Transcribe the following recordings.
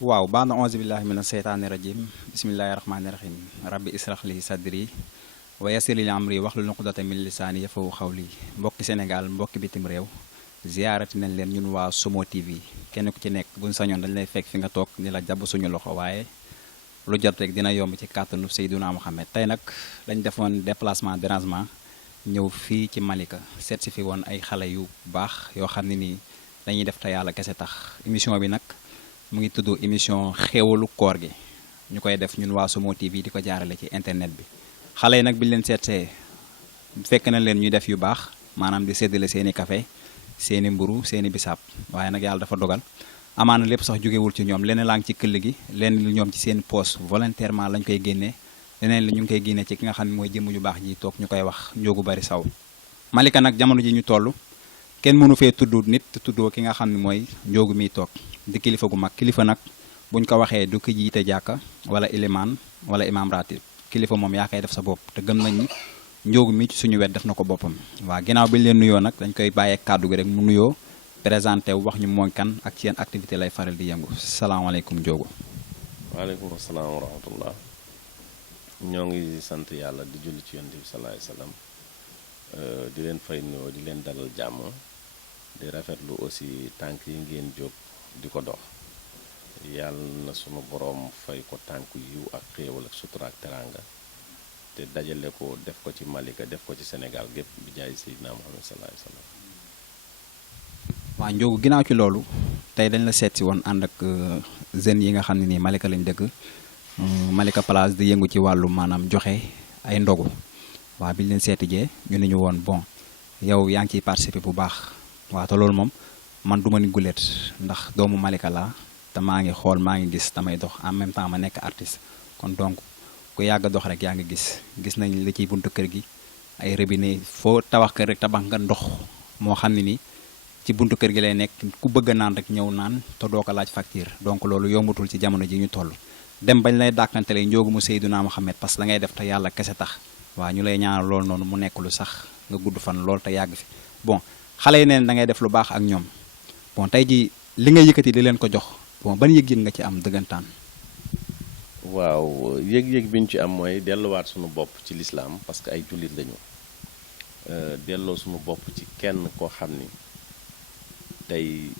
waaw baana onze billahi mina seytaani rajim bismillahi rahmaani rahim rabbi israh li sadri wa yassir li amri wahlul uqdatan min lisaani yafqahu qawli mbokki Sénégal mbokki bitim réew ziyaarati nañ leen ñun waa Somo TV kenn ku ci nekk buñ sañoon dañ lay fekk fi nga toog ni la jàpp suñu loxo waaye lu jot rek dina yomb ci kàttanu Seydina Mohamed tey nag dañ defoon déplacement dérangement ñëw fii ci Malika seet si fi woon ay xale yu baax yoo xam ne nii dañuy def te yàlla kese tax émission bi nag mu ngi tudd émission xéewalu koor gi ñu koy def ñun waa Somo TV di ko jaarale ci internet bi xale yi nag bi ñu leen seetsee fekk na leen ñuy def yu baax maanaam di séddale seeni café seeni mburu seeni bisaab waaye nag yàlla dafa dogal amaana lépp sax jógewul ci ñoom leneen laa ngi ci këll gi leneen li ñoom ci seen poste volontairement lañ koy génnee leneen li ñu ngi koy génnee ci ki nga xam ne mooy jëmm ju baax ji toog ñu koy wax Ndiogou Bary Sow Malika nag jamono ji ñu toll kenn mënu fee tudd nit tuddoo ki nga xam ne mooy Ndiogou miy toog di kilifa gu mag kilifa nag buñ ko waxee du ko jiite jàkka wala ilimaan wala imaam ratib kilifa moom yaa koy def sa bopp te gëm nañ ni Ndiogou mi ci suñu wet def na ko boppam waaw ginnaaw bi ñu leen nuyoo nag dañ koy bàyyee kàddu gi rek mu nuyoo présenté wu wax ñu mooy kan ak ci yenn activité lay faral di yëngu salaamaaleykum Ndiogou. waaleykum salaam wa rahmatullah ñoo ngi sant yàlla di julli ci yonent bi salaay salaam di leen fay nuyoo di leen dalal jàmm di rafetlu aussi tànk yi ngeen jóg di ko dox yàlla na sunu boroom fay ko tànk yiw ak xéewal ak sutura ak teraanga te dajale ko def ko ci Malika def ko ci Sénégal gépp bi jaay Seydina Muhammad salaay salaam. waaw Ndiogou ginnaaw ci loolu tey dañ la seet si woon ànd ak jeunes yi nga xam ne nii Malika lañ dëkk Malika Place di yëngu ci wàllu maanaam joxe ay ndogu waaw bi ñu leen seeti jee ñu ne ñu woon bon yow yaa ngi ciy participer bu baax waaw te loolu moom man du ma ni guléet ndax doomu Malika laa te maa ngi xool maa ngi gis damay dox en même temps ma nekk artiste kon donc ku yàgg a dox rek yaa ngi gis nañ li ciy buntu kër gi ay robinet foo tabax kër rek tabax nga ndox moo xam ne ni ci buntu kër gi lay nekk ku bëgg a naan rek ñëw naan te doo ko laaj facture donc loolu yombatul ci jamono ji ñu toll dem bañ lay dàkkantele Ndiogou mu Seydina Mohamed parce que da ngay def te yàlla kese tax waaw ñu lay ñaanal loolu noonu mu nekk lu sax nga gudd fan loolu te yàgg fi bon xale yi neen da ngay def lu baax ak ñoom bon tey ji li nga yëkkati di leen ko jox bon ban yëg-yëg nga ci am dëggantaan. waaw yëg-yëg bi ñu ci am mooy delluwaat suñu bopp ci lislaam parce que ay jullit lañu delloo suñu bopp ci kenn koo xam ni tey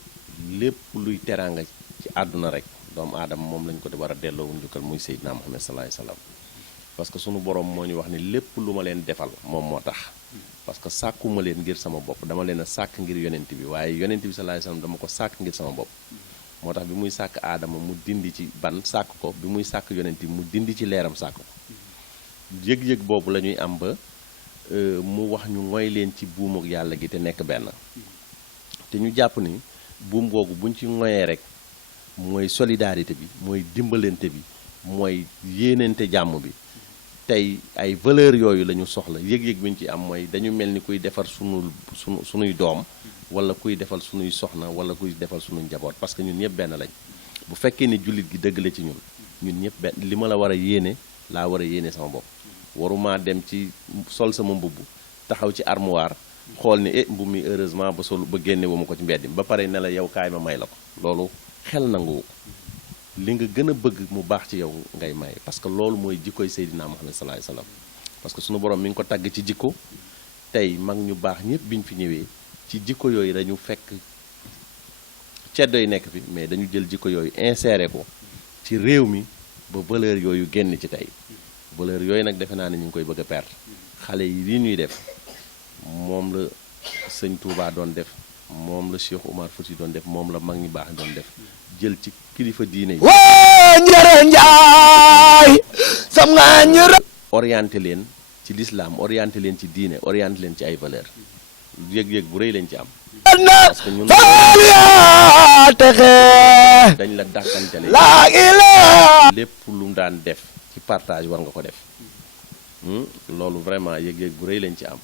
lépp luy teraanga ci àdduna rek doomu aadama moom lañ ko di war a delloo njukkal muy Seydina Muhammad salaay salaam parce que sunu borom moo ñu wax ni lépp lu ma leen defal moom moo tax parce que sàkkuma leen ngir sama bopp dama leen a sàkk ngir yonent bi waaye yonent bi salaay salaam dama ko sàkk ngir sama bopp moo tax bi muy sàkk aadama mu dindi ci ban sàkk ko bi muy sàkk yonent bi mu dindi ci leeram sàkk ko yëg-yëg boobu la ñuy am ba mu wax ñu ngoy leen ci buum ak yàlla gi te nekk benn te ñu jàpp ni buum googu buñ ci ngoyee rek mooy solidarité bi mooy dimbalante bi mooy yéenante jàmm bi tey ay valeur yooyu la ñu soxla yëg-yëg bi ñu ci am mooy dañu mel ni kuy defar sunuy doom wala kuy defal sunuy soxna wala kuy defal sunuy njaboot parce que ñun ñëpp benn lañ bu fekkee ni jullit gi dëgg la ci ñun ñëpp benn li ma la war a yéene laa war a yéene sama bopp waruma dem ci sol sama mbubb taxaw ci armoire xool ni mbubb mi heureusement ba sol ba génne wu ma ko ci mbedd mi ba pare ne la yow kaay ma may la ko loolu xel nangu li nga gën a bëgg mu baax ci yow ngay may parce que loolu mooy jikkoy Seydina Muhammad salaay salaam parce que sunu borom mi ngi ko tagg ci jikko tey mag ñu baax ñëpp bi ñu fi ñëwee ci jikko yooyu dañu fekk ceddo yi nekk fi mais dañu jël jikko yooyu inséré ko ci réew mi ba valeur yooyu génn ci tey valeur yooyu nag defe naa ne ñu ngi koy bëgg a perdre xale yi lii ñuy def moom la sëñ Touba doon def moom la Cheikh Oumar Fouti doon def moom la mag ñi baax doon def jël ci kilifa diine yi waa njëre njaay sam nga ñëra orienté leen ci l'islam orienté leen ci diine orienté leen ci ay valeur yëg-yëg bu rëy lañ ci am parce que ñun dañ la dàkkantele laa ilaa lépp lu mu daan def ci partage war nga ko def loolu vraiment yëg-yëg bu rëy lañ ci am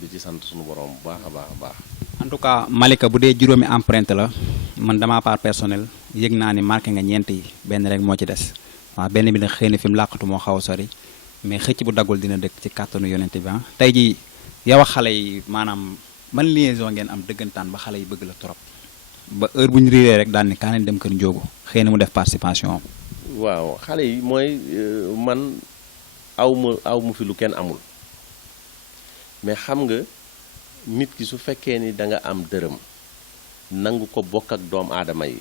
di ci sant suñu borom bu baax a baax a baax en tout cas Malika bu dee juróomi empreinte la man dama part personnel yëg naa ni marqué nga ñeent yi benn rek moo ci des waaw benn bi nag xëy na fi mu làqatu moo xaw a sori mais xëcc bu daggul dina dëkk ci kàttanu yonente bi tey ji yow ak xale yi maanaam man liaison ngeen am dëggantaan ba xale yi bëgg la trop. ba heure bu ñu riiree rek daan ni kaa leen dem kër Ndiogou xëy na mu def participation am. waaw xale yi mooy man aw ma fi lu kenn amul mais xam nga nit ki su fekkee ni da nga am dërëm nangu ko bokk ak doom aadama yi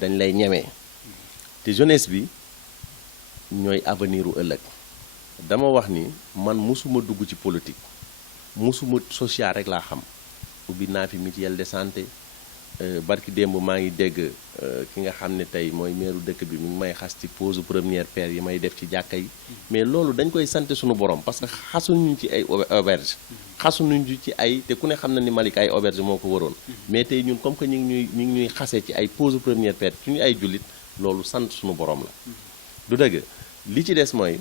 dañ lay ñemee te jeunesse bi ñooy avenir u ëllëg dama wax ni man musuma dugg ci politique musuma social rek laa xam ubbi naa fi mutuelle de santé barki démb maa ngi dégg ki nga xam ne tey mooy meeru dëkk bi mi ngi may xas ci pose première pierre yi may def ci jàkka yi mais loolu dañ koy sant suñu borom parce que xasuñu ci ay auberge xasuñu ci ay te ku ne xam na ni Malika ay auberge moo ko waroon mais tey ñun comme que ñu ngi ñuy xase ci ay pose première pierre ci ñu ay jullit loolu sant suñu borom la du dëgg li ci des mooy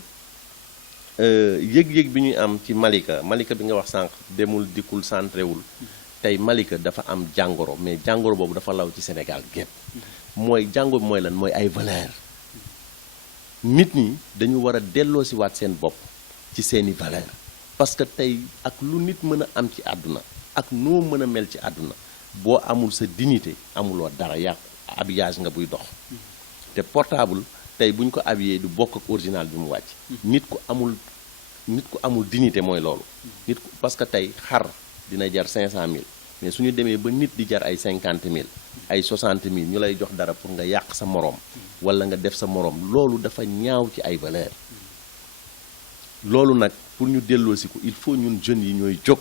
yëg-yëg bi ñuy am ci Malika bi nga wax sànq demul dikkul centrewul tey Malika dafa am jàngoro mais jàngoro boobu dafa law ci Sénégal gépp mooy jàngoro bi mooy lan mooy ay valeur nit ñi dañu war a delloo si waat seen bopp ci seeni valeur parce que tey ak lu nit mën a am ci àdduna ak noo mën a mel ci àdduna boo amul sa dignité amuloo dara yàqu habillage nga buy dox te portable tey bu ñu ko habillé du bokk ak original bi mu wàcc nit ku amul dignité mooy loolu nit ku parce que tey xar dina jar 500 000 mais su ñu demee ba nit di jar ay 50 000 ay 60 000 ñu lay jox dara pour nga yàq sa moroom walla nga def sa moroom loolu dafa ñaaw ci ay valeur loolu nag pour ñu delloosi ko il faut ñun jeunes yi ñooy jóg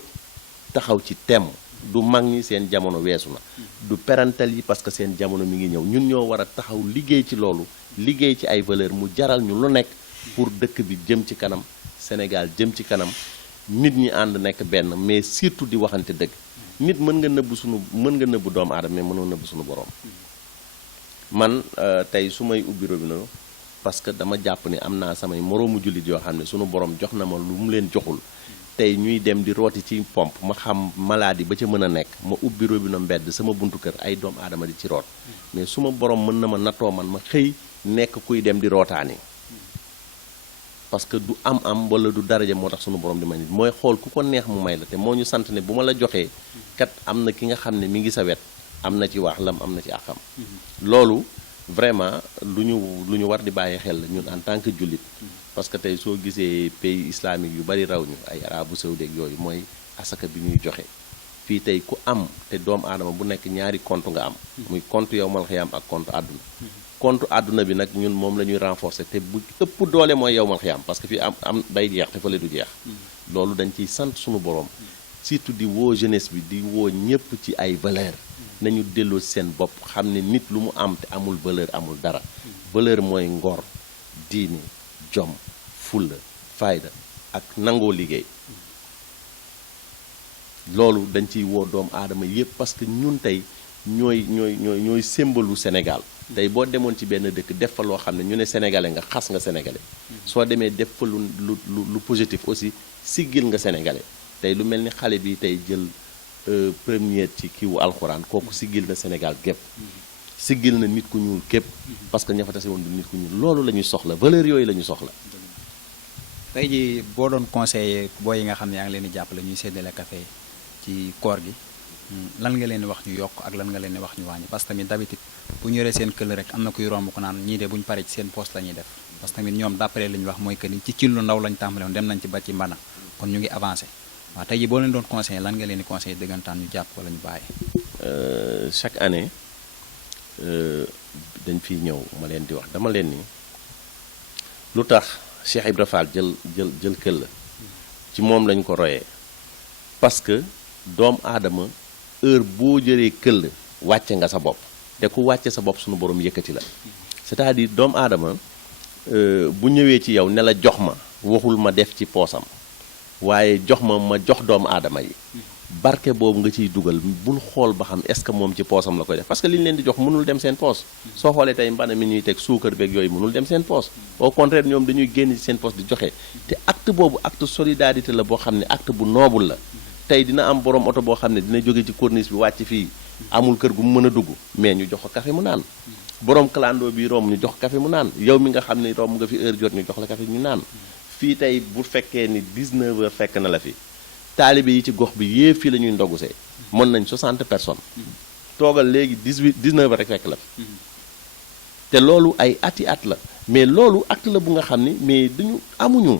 taxaw ci temm du mag ñi seen jamono weesu na du parental yi parce que seen jamono mi ngi ñëw ñun ñoo war a taxaw liggéey ci loolu liggéey ci ay valeur mu jaral ñu lu nekk pour dëkk bi jëm ci kanam Sénégal jëm ci kanam nit ñi ànd nekk benn mais surtout di waxante dëgg nit mën nga nëbb doomu aadama mais mënoo nëbb suñu borom man tey su may ubbi robinet parce que dama jàpp ni am naa samay moroomu jullit yoo xam ne suñu borom jox na ma lu mu leen joxul tey ñuy dem di rooti ci pompe ma xam maladie ba ca mën a nekk ma ubbi robinet mbedd sama buntu kër ay doomu aadama di ci root mais suma borom mën na ma nattoo man ma xëy nekk kuy dem di rootaani parce que du am wala du daraja moo tax sunu borom di may nit mooy xool ku ko neex mu may la te moo ñu sant ne bu ma la joxee kat am na ki nga xam ne mi ngi sa wet am na ci wax lam am na ci àqam loolu vraiment lu ñu war di bàyyi xel la ñun en tant que jullit parce que tey soo gisee pays islamique yu bari raw ñu ay arabu saoudi ak yooyu mooy asaka bi ñuy joxe fii tey ku am te doomu aadama bu nekk ñaari compte nga am muy compte yowmal xiyaam ak compte àdduna compte àdduna bi nag ñun moom la ñuy renforcer te bu ëpp doole mooy yowmal xiyaam parce que fii am day jeex te fële du jeex loolu dañ ciy sant suñu borom surtout di woo jeunesse bi di woo ñëpp ci ay valeur nañu delloo seen bopp xam ne nit lu mu am te amul valeur amul dara valeur mooy ngor diine jom fulla fayda ak nangoo liggéey loolu dañ ciy woo doomu aadama yépp parce que ñun tey ñooy symbole Sénégal tey boo demoon ci benn dëkk def fa loo xam ne ñu ne sénégalais nga xas nga sénégalais soo demee def fa lu positif aussi siggil nga sénégalais tey lu mel ni xale bi tey jël première ci kiiwu alxuraan kooku siggil na Sénégal gépp siggil na nit ku ñuul képp parce que ña fa tase woon du nit ku ñuul loolu la ñuy soxla valeur yooyu la ñu soxla tey ji boo doon conseiller boo yi nga xam ne yaa ngi leen di jàppale ñuy séddale café ci koor gi lan nga leen di wax ñu yokk ak lan nga leen di wax ñu wàññi parce que tamit d'habitude bu ñu yoree seen këll rek am na kuy romb ko naan ñii de bu ñu paree ci seen poste la ñuy def parce que tamit ñoom d'après li ñu wax mooy que ni ci lu ndaw lañ tàmbale woon dem nañ ci ba ci mbana kon ñu ngi avancé waaw tey ji boo leen doon conseiller lan nga leen di conseiller dëggantaan ñu jàpp wala ñu bàyyi. chaque année dañ fiy ñëw ma leen di wax dama leen ni lu tax Cheikh Ibra Fall jël këll ci moom lañ ko royee parce que doomu aadama heure boo jëlee këll wàcce nga sa bopp te ku wàcce sa bopp suñu borom yëkkati la c'est-à-dire doomu aadama bu ñëwee ci yow ne la jox ma waxul ma def ci poosam waaye jox ma jox doomu aadama yi barke boobu nga ciy dugal bul xool ba xam est-ce que moom ci poosam la koy def parce que li ñu leen di jox mënul dem seen poos soo xoolee tey mbana mi ñuy teg suukar beeg yooyu mënul dem seen poos au contraire ñoom dañuy génn ci seen poos di joxe te acte boobu acte solidarité la boo xam ne acte bu noble la tey dina am borom oto boo xam ne dina jóge ci corniche bi wàcc fii amul kër gu mu mën a dugg mais ñu jox ko café mu naan borom clando bi romb ñu jox café mu naan yow mi nga xam ne romb nga fi heure jot ñu jox la café ñu naan fii tey bu fekkee ni 19h fekk na la fi taalibe yi ci gox bi yépp fii la ñuy ndogusee mën nañ 60 personnes toogal léegi 19 rek fekk la te loolu ay ati at la mais loolu acte la bu nga xam ni mais duñu amuñu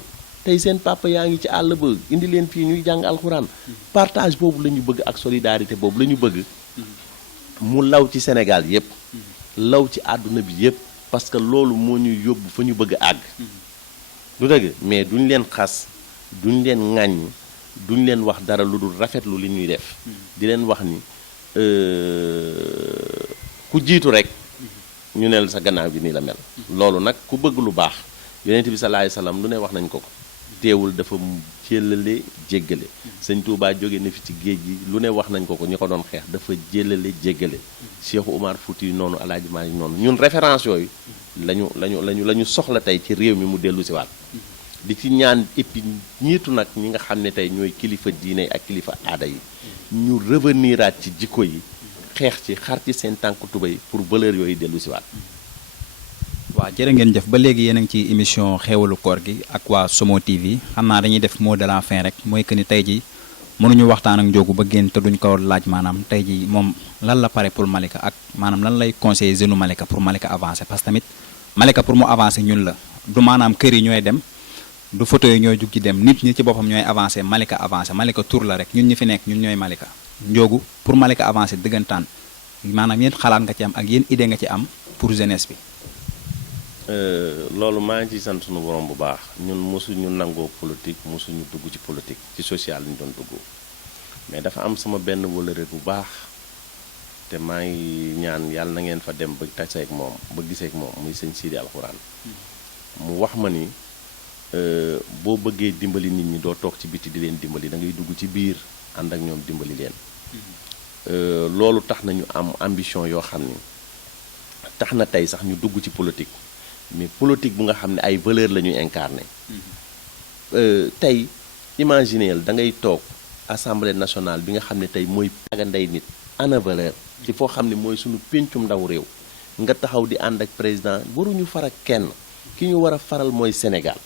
tey seen papa yaa ngi ci àll ba indi leen fii ñuy jàng alxuraan partage boobu la ñu bëgg ak solidarité boobu la ñu bëgg mu law ci Sénégal yépp law ci àdduna bi yépp parce que loolu moo ñuy yóbbu fa ñu bëgg a àgg du dëgg mais duñ leen xas duñ leen ŋàññ duñ leen wax dara lu dul rafetlu li ñuy def di leen wax ni ku jiitu rek ñu ne sa gannaaw gi nii la mel loolu nag ku bëgg lu baax yonent bi sallallahu alayhi wasallam lu ne wax nañ ko teewul dafa jëlale jéggale sëñ Touba jóge na fi ci géej gi lu ne wax nañ ko ñi ko doon xeex dafa jëlale jéggale Cheikh Oumar Fouti yi noonu Alaaji Maalik noonu ñun référence yooyu la ñu soxla tey ci réew mi mu dellu si waat di ci ñaan et puis ñiitu nag ñi nga xam ne tey ñooy kilifa diine ak kilifa aada yi ñu reveniraat ci jikko yi xeex ci xar ci seen tànk tubéy pour valeur yooyu dellu si waat waaw jërë ngeen jëf ba léegi yéen a ngi ci émission xéewalu koor gi ak waa Somo TV xam naa dañuy def mot de la fin rek mooy que ni tey ji mënuñu waxtaan ak Ndiogou ba génn te duñ ko laaj maanaam tey ji moom lan la pare pour Malika ak maanaam lan lay conseiller jeune Malika pour Malika avancer parce que tamit Malika pour mu avancer ñun la du maanaam kër yi ñooy dem du photo yi ñooy jug ci dem nit ñi ci boppam ñooy avancer Malika avancer Malika tour la rek ñun ñi fi nekk ñun ñooy Malika Ndiogou pour Malika avancer dëggantaan maanaam yéen xalaat nga ci am ak yéen idée nga ci am pour jeunesse bi. loolu maa ngi ciy sant sunu borom bu baax ñun mosuñu nangoo politique mosuñu dugg ci politique ci social lañu doon dugg mais dafa am sama benn wëlëre bu baax te maa ngi ñaan yàlla na ngeen fa dem ba taseeg moom ba giseeg moom muy sëñ Sidi Alxuraan mu wax ma ni boo bëggee dimbali nit ñi doo toog ci biti di leen dimbali da ngay dugg ci biir ànd ak ñoom dimbali leen loolu tax nañu am ambition yoo xam ni tax na tey sax ñu dugg ci politique mais politique bu nga xam ne ay valeur la ñuy incarné tey imagineel da ngay toog assemblée nationale bi nga xam ne tey mooy paga ndey nit ana valeur ci foo xam ne mooy suñu péncum ndaw réew nga taxaw di ànd ak président waruñu far ak kenn ki ñu war a faral mooy Sénégal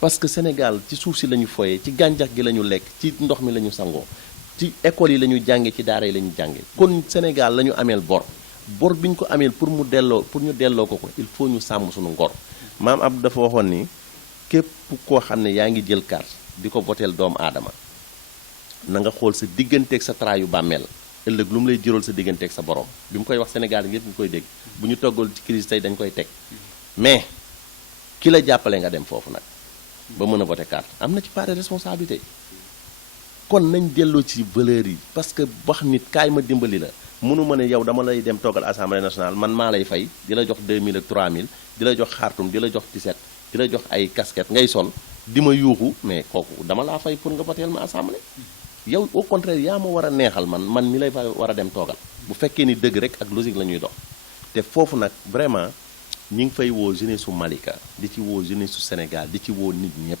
parce que Sénégal ci suuf si la ñu foyee ci gàncax gi la ñu lekk ci ndox mi la ñu sangoo ci école yi la ñu jànge ci daara yi la ñu jànge kon Sénégal la ñu ameel bor bi ñu ko ameel pour ñu delloo ko il faut ñu sàmm suñu ngor maam Abdou dafa waxoon ni képp koo xam ne yaa ngi jël carte di ko voteel doomu aadama na nga xool sa digganteeg sa traayu bàmmeel ëllëg lu mu lay jëral sa digganteeg sa borom bi mu koy wax Sénégal yi ñëpp ñu koy dégg bu ñu toggal ci crise tey dañ koy teg mais ki la jàppale nga dem foofu nag ba mën a voté carte am na ci part de responsabilité kon nañ delloo ci valeur yi parce que wax nit kaay ma dimbali la mënu ma ne yow dama lay dem toggal assemblée nationale man maa lay fay di la jox 2000 ak 3000 di la jox xaartum di la jox tiset di la jox ay casquette ngay sol di ma yuuxu mais kooku dama laa fay pour nga voteel ma assemblée yow au contraire yaa ma war a neexal man mi lay war a dem toogal bu fekkee ni dëgg rek ak logique la ñuy dox te foofu nag vraiment ñi ngi fay woo jeunesse su Malika di ci woo jeunesse su Sénégal di ci woo nit ñëpp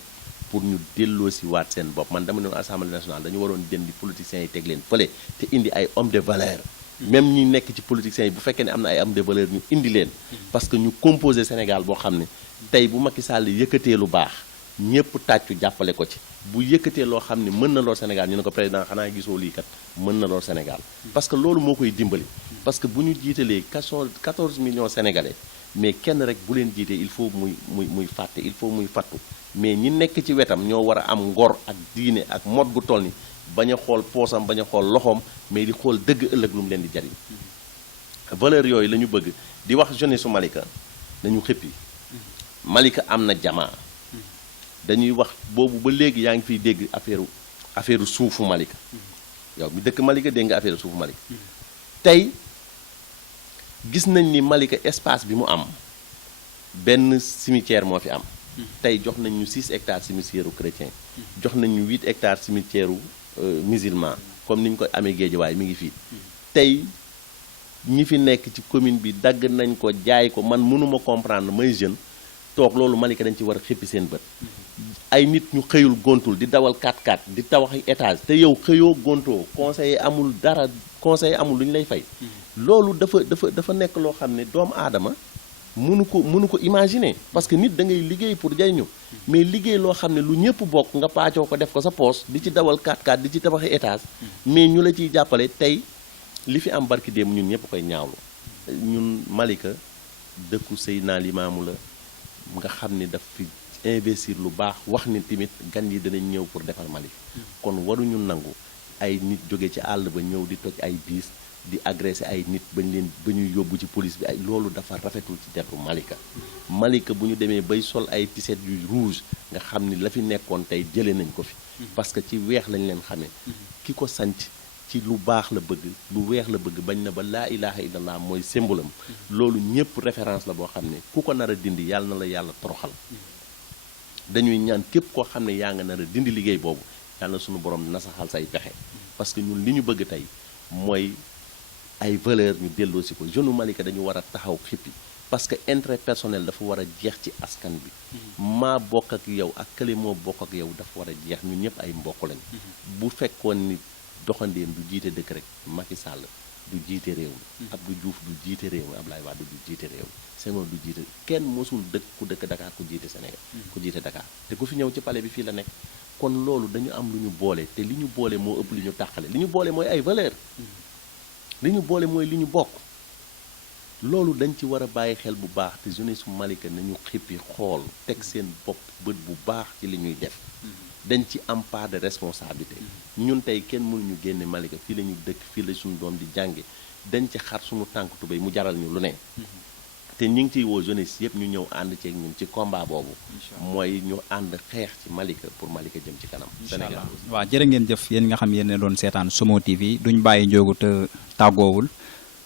pour ñu delloo si waat seen bopp man dama ne assemblée nationale dañu waroon jëndi politiciens yi teg leen fële te indi ay hommes de valeur même ñi nekk ci politiciens yi bu fekkee ne am na ay hommes de valeur ñu indi leen parce que ñu composé Sénégal boo xam ne tey bu Macky Sall yëkkatee lu baax ñëpp tàccu jàppale ko ci bu yëkkatee loo xam ne mën na lool Sénégal ñu ne ko président xanaa gisoo lii kat mën na lool Sénégal parce que loolu moo koy dimbali parce que bu ñu jiitalee 14 millions sénégalais mais kenn rek bu leen jiitee il faut muy fàtte il faut muy fattu mais ñi nekk ci wetam ñoo war a am ngor ak diine ak mot gu toll ni bañ a xool poosam bañ a xool loxoom mais di xool dëgg ëllëg lu mu leen di jariñ valeur yooyu la ñu bëgg di wax jeunesse su Malika nañu xëppi Malika am na jamaa dañuy wax boobu ba léegi yaa ngi fiy dégg affaire suufu Malika yow mi dëkk Malika dégg nga affaire suufu Malika tey gis nañ ni Malika espace bi mu am benn cimetière moo fi am tey jox nañ ñu 6 hectares cimetière u chrétien jox nañ ñu 8 hectares cimetière u musulman comme ni ñu ko amee Géejawaay mi ngi fii tey ñi fi nekk ci commune bi dagg nañ ko jaay ko man mënuma comprendre may jeune toog loolu Malika dañ ci war a xippi seen bët ay nit ñu xëyul gontul di dawal 4x4 di tabax étage te yow xëyoo gontoo conseiller amul dara conseiller amul lu ñu lay fay loolu dafa nekk loo xam ne doomu aadama mënu ko imaginer parce que nit da ngay liggéey pour jariñu mais liggéey loo xam ne lu ñëpp bokk nga paacoo ko def ko sa poos di ci dawal 4x4 di ci tabaxi étage mais ñu la ciy jàppale tey li fi am barki démb ñun ñëpp koy ñaawlu ñun Malika dëkku Seydina Limaamu la nga xam ni daf fi investir lu baax wax ni tamit gan yi danañ ñëw pour defar Malika kon waruñu nangu ay nit jóge ci àll ba ñëw di toj ay biis di agressé ay nit bañ leen ba ñuy yóbbu ci police bi ay loolu dafa rafetul ci deru Malika Malika bu ñu demee bay sol ay tiset yu rouge nga xam ni la fi nekkoon tey jëlee nañ ko fi parce que ci weex lañ leen xamee ki ko sanc ci lu baax la bëgg lu weex la bëgg bañ na ba laa ilaha illallah mooy symbolam loolu ñëpp référence la boo xam ne ku ko nar a dindi yàlla na la yàlla toroxal dañuy ñaan képp koo xam ne yaa nga nar a dindi liggéey boobu yàlla na suñu borom nasaxal say pexe parce que ñun li ñu bëgg tey mooy ay valeur ñu delloo si ko jeune Malika dañu war a taxaw xippi parce que intérêt personnel dafa war a jeex ci askan bi maa bokk ak yow ak kële moo bokk ak yow dafa war a jeex ñun ñëpp ay mbokk lañ bu fekkoon ni doxandéem du jiite dëkk rek Macky Sall du jiite réew mi Abdou Diouf du jiite réew mi Abdoulaye Wade du jiite réew mi Senghor du jiite kenn mosul ku dëkk Dakar ku jiite Sénégal ku jiite Dakar te ku fi ñëw ci palais bi fii la nekk kon loolu dañu am lu ñu boole te li ñu boole moo ëpp li ñu tàqale li ñu boole mooy ay valeur li ñu boole mooy li ñu bokk loolu dañ ci war a bàyyi xel bu baax te jeunesse su Malika nañu xippi xool teg seen bopp bët bu baax ci li ñuy def dañ ci am part de responsabilité ñun tey kenn mënuñu génne Malika fii la ñu dëkk fii la suñu doom di jànge dañ ci xar suñu tànk tubéy mu jaral ñu lu ne te ñu ngi ciy woo jeunesse yëpp ñu ñëw ànd ceeg ñun ci combat boobu mooy ñu ànd xeex ci Malika pour Malika jëm ci kanam Sénégal waaw jërë ngeen jëf yéen nga xam yéen doon seetaan Somo TV duñ bàyyi Ndiogou te tàggoowul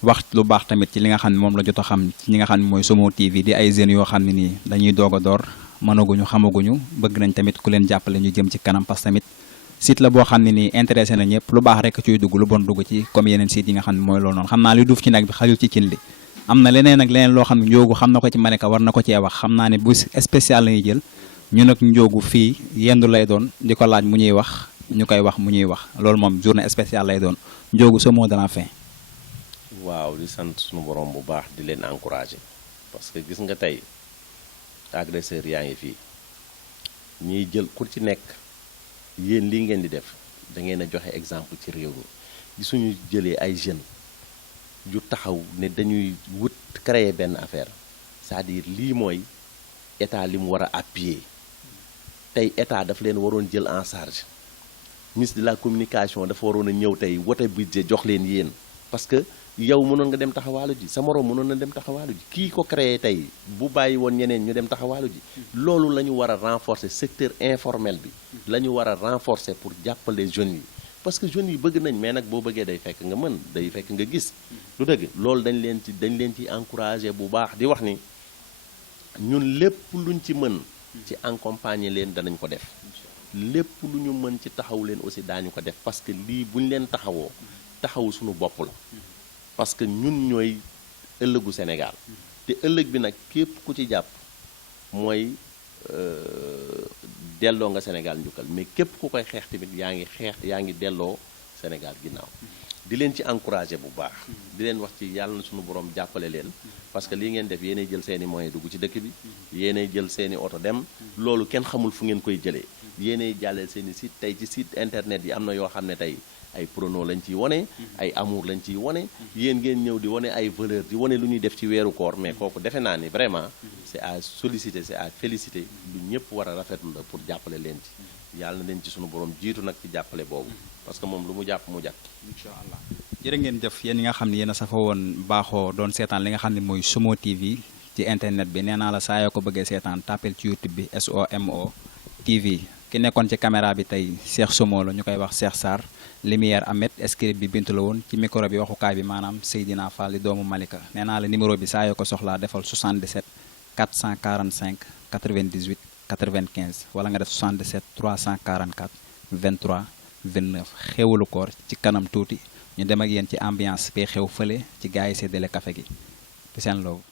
wax lu baax tamit ci li nga xam ne moom la jot a xam ci ñi nga xam ne mooy Somo TV di ay jeunes yoo xam ne nii dañuy doog a door mënaguñu xamaguñu bëgg nañ tamit ku leen jàppale ñu jëm ci kanam parce que tamit site la boo xam ne nii intéressé na ñëpp lu baax rek ciy dugg lu bon dugg ci comme yeneen site yi nga xam ne mooy loolu noonu xam naa li duuf ci nag bi xajul ci cin li am na leneen ak leneen loo xam ne Ndiogou xam na ko ci Malika war na ko cee wax xam naa ne bu spécial la ñuy jël ñu nag Ndiogou fii yendu lay doon di ko laaj mu ñuy wax ñu koy wax mu ñuy wax loolu moom journée spéciale lay doon Ndiogou ce mot de la fin. waaw di sant suñu borom bu baax di leen encouragé parce que gis nga tey agresseur yaa ngi fii ñiy jël ku ci nekk yéen lii ngeen di def da ngeen a joxe exemple ci réew mi gisuñu jëlee ay jeunes yu taxaw ne dañuy wut créer benn affaire c'est-à-dire lii mooy état li mu war a appuyer tey état dafa leen waroon jël en charge ministre de la communication dafa waroon a ñëw tey wote budget jox leen yéen parce que yow mënoon nga dem taxawaalu ji sa moroom mënoon na dem taxawaalu ji kii ko créé tey bu bàyyi woon ñeneen ñu dem taxawaalu ji loolu la ñu war a renforcer secteur informel bi la ñu war a renforcer pour jàppale jeunes yi parce que jeunes yi bëgg nañ mais nag boo bëggee day fekk nga mën day fekk nga gis lu dëgg loolu dañ leen ci encourager bu baax di wax ni ñun lépp luñ ci mën ci accompagner leen danañ ko def lépp lu ñu mën ci taxaw leen aussi daañu ko def parce que lii buñ leen taxawoo taxawu suñu bopp la parce que ñun ñooy ëllëgu Sénégal te ëllëg bi nag képp ku ci jàpp mooy delloo nga Sénégal njukkal mais képp ku koy xeex tamit yaa ngi delloo Sénégal ginnaaw di leen ci encouragé bu baax di leen wax ci yàlla na suñu borom jàppale leen parce que lii ngeen def yéenay jël seeni moyens dugg ci dëkk bi yéenay jël seeni oto dem loolu kenn xamul fu ngeen koy jëlee yéenay jàlleel seeni site tey ci site internet yi am na yoo xam ne tey ay prono lañ ciy wone ay amour lañ ciy wone yéen ngeen ñëw di wone ay valeur di wone lu ñuy def ci weeru koor mais kooku defe naa ni vraiment c'est à solliciter c'est à féliciter lu ñëpp war a rafetlu la pour jàppale leen ci yàlla na leen ci sunu borom jiitu nag ci jàppale boobu parce que moom lu mu jàpp mu jàpp incha allah jërë ngeen jëf yéen ñi nga xam ne yéen a safa woon baaxoo doon seetaan li nga xam ne mooy Somo TV ci internet bi nee naa la saa yoo ko bëggee seetaan tapel ci YouTube bi SOMO TV ki nekkoon ci caméra bi tey Cheikh Somo la ñu koy wax Cheikh Sarr Lumière Ahmed script bi Bintu la woon ci micro bi waxukaay bi maanaam Seydina Fall di doomu Malika nee naa la numéro bi saa yoo ko soxlaa defal 77 445 98 95 wala nga def 77 344 23 29 xewulu koor ci kanam tuuti ñu dem ak yéen ci ambiance bi xew fële ci gars yi séddale café gi di seen loobu